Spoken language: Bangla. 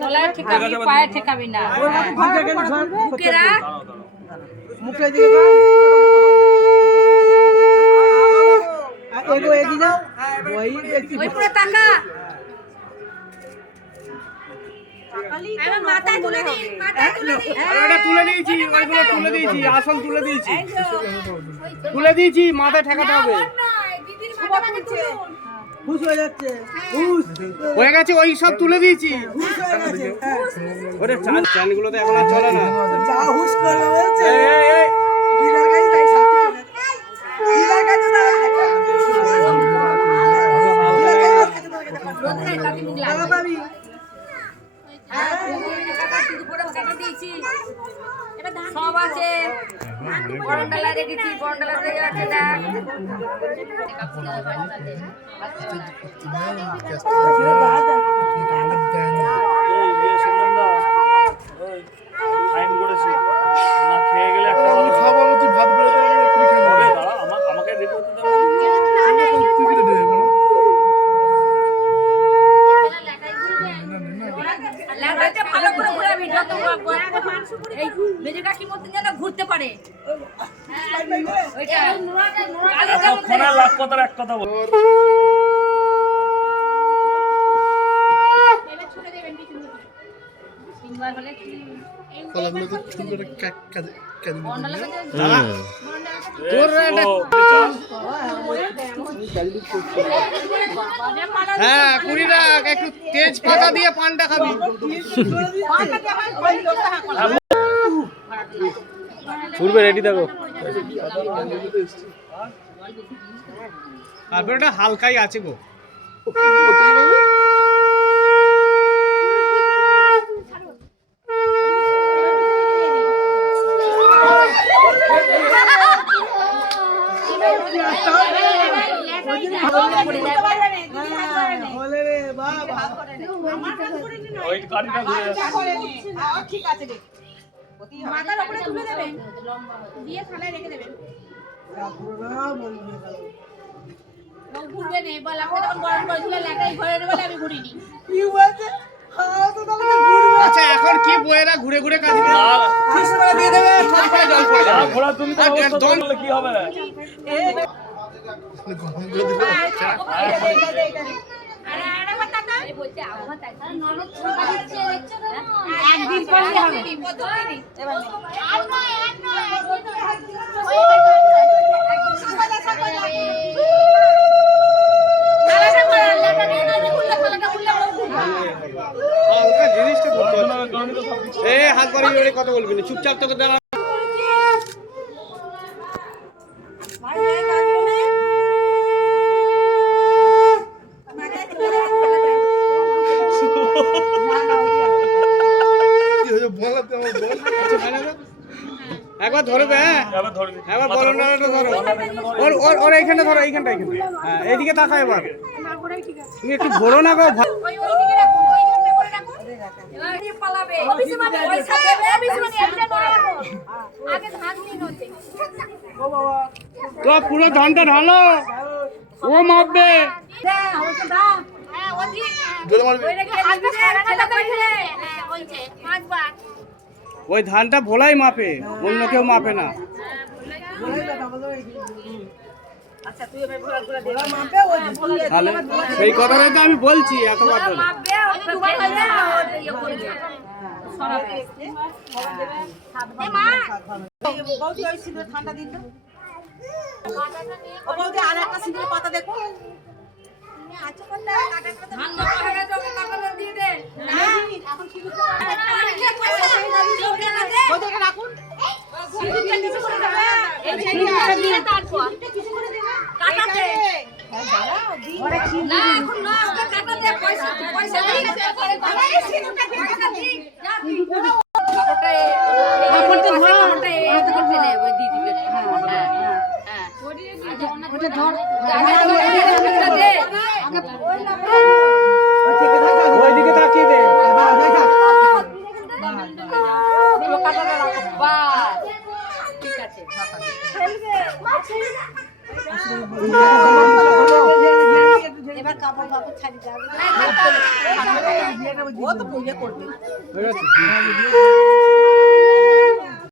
তলায় ঠেকাবি, পায়ে ঠেকাবি না। মুখে রাখ, মুখে দিকে তাকা। মাথায় তুলে দিন, মাথায় তুলে দিন। তুলে দিয়েছি, আসল তুলে দিয়েছি, মাথায় ঠেকাতে হবে। খুশ হয়ে যাচ্ছে, হয়ে গেছে, ওই সব তুলে দিয়েছি। ওরে চানগুলো তো এখন আর চলে না। যা হুশ করে বলছে দিদার কাছে তাই সাথে চলে দিদার কাছে না বাবা বাবি সব আছে, বরন্ডালা রেখেছি, বরন্ডালা রেখে আছে না। ঘুরতে পারে হ্যাঁ 20 টাকা একটু তেজ পাতা দিয়ে পানটা খাবি। পূর্বে রেডি থাকো। তারপরে এটা হালকাই আছে গো। মাথার উপরে তুলে দেবেন, দিয়ে থালায় রেখে দেবেন। ঘুরবে নেই বল, আপনি তখন গরম করেছিলেন লেটাই ঘরে বলে আমি ঘুরিনি। কি বলছে? হ্যাঁ তো তাহলে ঘুরবে। আচ্ছা এখন কি বইয়েরা ঘুরে ঘুরে কাজ করে? ফিস করে দিয়ে দেবে, ঠক করে জল পড়ে যাবে। ঘোড়া তুমি তো দম করলে কি হবে? আরে আরেকবার টাকা এই বলতে আবহাওয়া তাই নরদ ছোট দিচ্ছে দেখছো না, একদিন পরে হবে প্রথমদিনই। এবার আর নয় হাত বাড়িয়ে কথা বলবি না, চুপচাপ তোকে দাঁড়া। একবার ধরবে, একবার বলন্ডারটা ধরো, ওর এইখানটা ধরো, এইখানটা হ্যাঁ এইদিকে তাকাও। এবার তুমি একটু ঘোরো না গো। তো পুরো ধানটা ঢালো, ও মাপবে। ওই ধানটা ভোলাই মাপে, অন্য কেউ মাপে না। সেই কথাটাই তো আমি বলছি এতবার ধরে। ঠান্ডা দিন তো ও বৌদি আর একটা সিঁদুরের পাতা দেখো। ওইদিকে তাকিয়ে দে। পুরো কাটাটা রাখো বাস ঠিক আছে এবার কাপড় কাপড় ছাড়ি যাবে ও তো পূজা করবে হয়ে গেছে?